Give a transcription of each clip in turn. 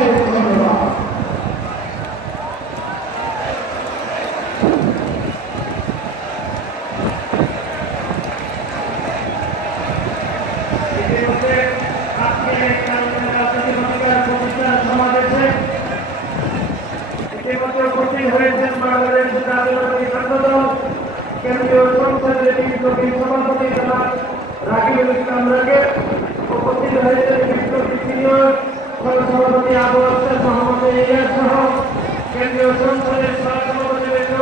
অশেষ ধন্যবাদ। ইতিমধ্যে উপস্থিত হয়েছেন বাংলাদেশ জাতীয়তাবাদী ছাত্রদল কেন্দ্রীয় সংসদের বিপ্লবী সভাপতি জনাব রাকিবুল ইসলাম রাকিব, উপস্থিত হয়েছেন বিপ্লবী সিনিয়র সভাপতি আবু আফসার মোহাম্মদ ইলিয়াস সহ কেন্দ্রীয় সংসদের সহসভাপতিবৃন্দ,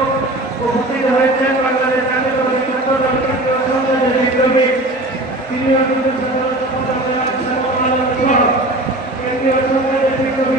উপস্থিত হয়েছেন বাংলাদেশ জাতীয়তাবাদী ছাত্রদল কেন্দ্রীয় সংসদের বিপ্লবী সিনিয়র কেন্দ্রীয় সংসদের বিপ্লবী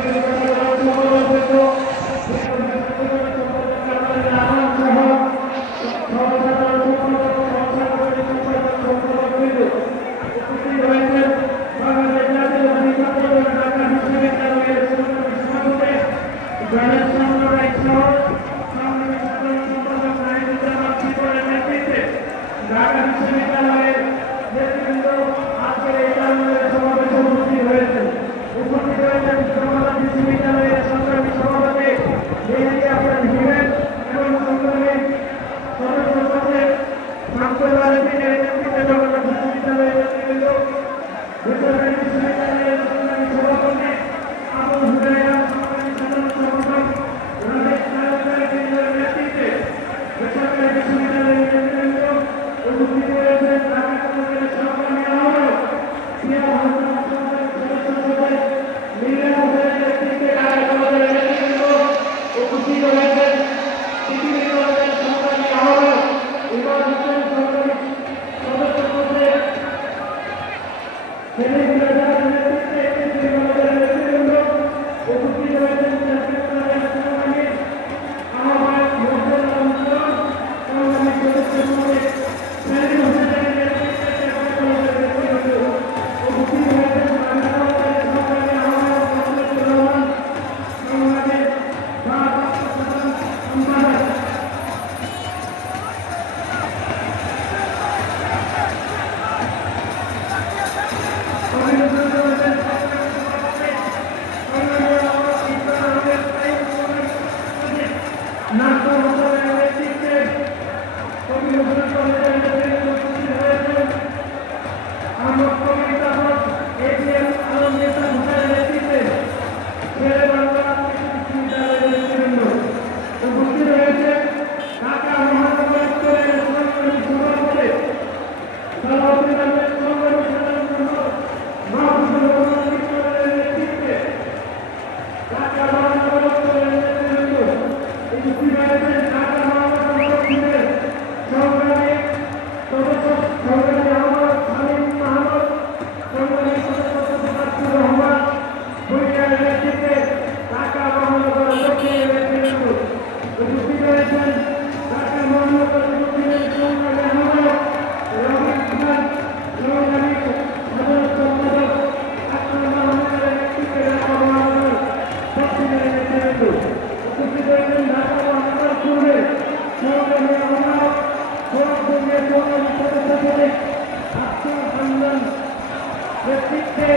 ঢাকা বিশ্ববিদ্যালয়ের নেতৃবৃন্দ আজকের এই সমাবেশে উপস্থিত হয়েছেন। উপস্থিত হয়েছেন ঢাকা বিশ্ববিদ্যালয়ের সংগ্রামী সভাপতি মেহেদী হাসান হিমেল এবং সংগ্রামী সদস্য সচিব শামসুল আলমীর নেতৃত্বে ঢাকা বিশ্ববিদ্যালয়ের নেতৃবৃন্দ, বেসরকারি বিশ্ববিদ্যালয়ের সংগ্রামী সভাপতি আবু হুরায়রা সংগ্রামী সাধারণ সম্পাদক রমেশ নায়কের নেতৃত্বে বেসরকারি বিশ্ববিদ্যালয়ের নেতৃবৃন্দ, উপস্থিত হয়েছেন ঢাকা কলেজের সহকর্মী আহ্বায়ক সিয়া হাসান সদস্য সচিব মিলন হোসেনের নেতৃত্বে ঢাকা কলেজের নেতৃবৃন্দ, উপস্থিত হয়েছেন সিটি কলেজের সহকর্মী আহ্বায়ক ইমাদ হোসেন সংগ্রামী সদস্য সচিব সেলিম রাজার নেতৃত্বে সিটি কলেজের নেতৃবৃন্দ, উপস্থিত হয়েছেন জাতীয় কলেজের সহকর্মী আহ্বায়ক মোহাম্মদ আলম সংগ্রামী সদস্য সচিব সেলিম হোসেনের নেতৃত্বে ঢাকা কলেজের নেতৃবৃন্দ, উপস্থিত হয়েছেন ঢাকা কলেজের সহকর্মী আহ্বায়ক মোহাম্মদ রহমান সংগ্রামী সাধারণ সম্পাদক। নেতৃত্বে